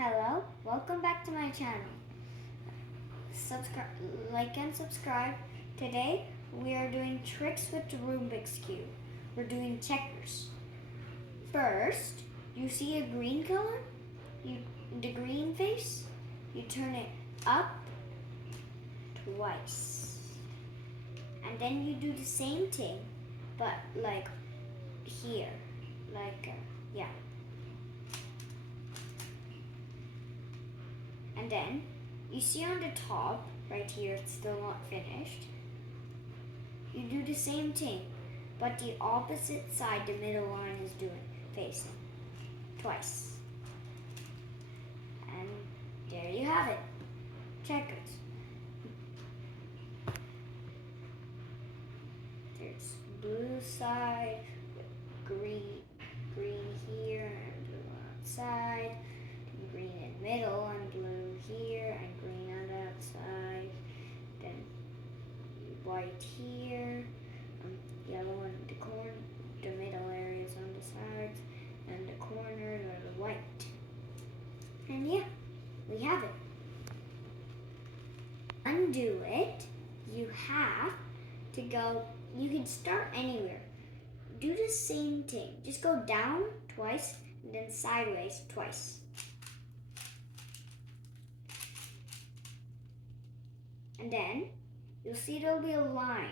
Hello, welcome back to my channel. Subscribe, like and subscribe. Today we are doing tricks with the Rubik's Cube. We're doing checkers. First, you see a green color? The green face? You turn it up twice. And then you do the same thing, but like here. Yeah. And then you see on the top, right here, it's still not finished. You do the same thing, but the opposite side the middle line is facing twice. And there you have it. Checkers. There's blue side, green here, and blue outside. Green in middle and blue here and green on the outside. Then white here, yellow in the middle areas on the sides, and the corners are the white. And yeah, we have it. Undo it. You have to go. You can start anywhere. Do the same thing. Just go down twice and then sideways twice. And then you'll see there'll be a line.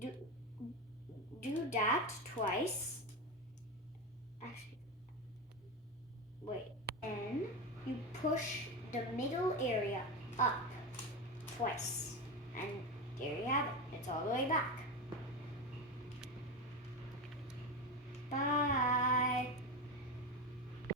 Do that twice. Actually, wait. Then you push the middle area up twice. And there you have it. It's all the way back. Bye.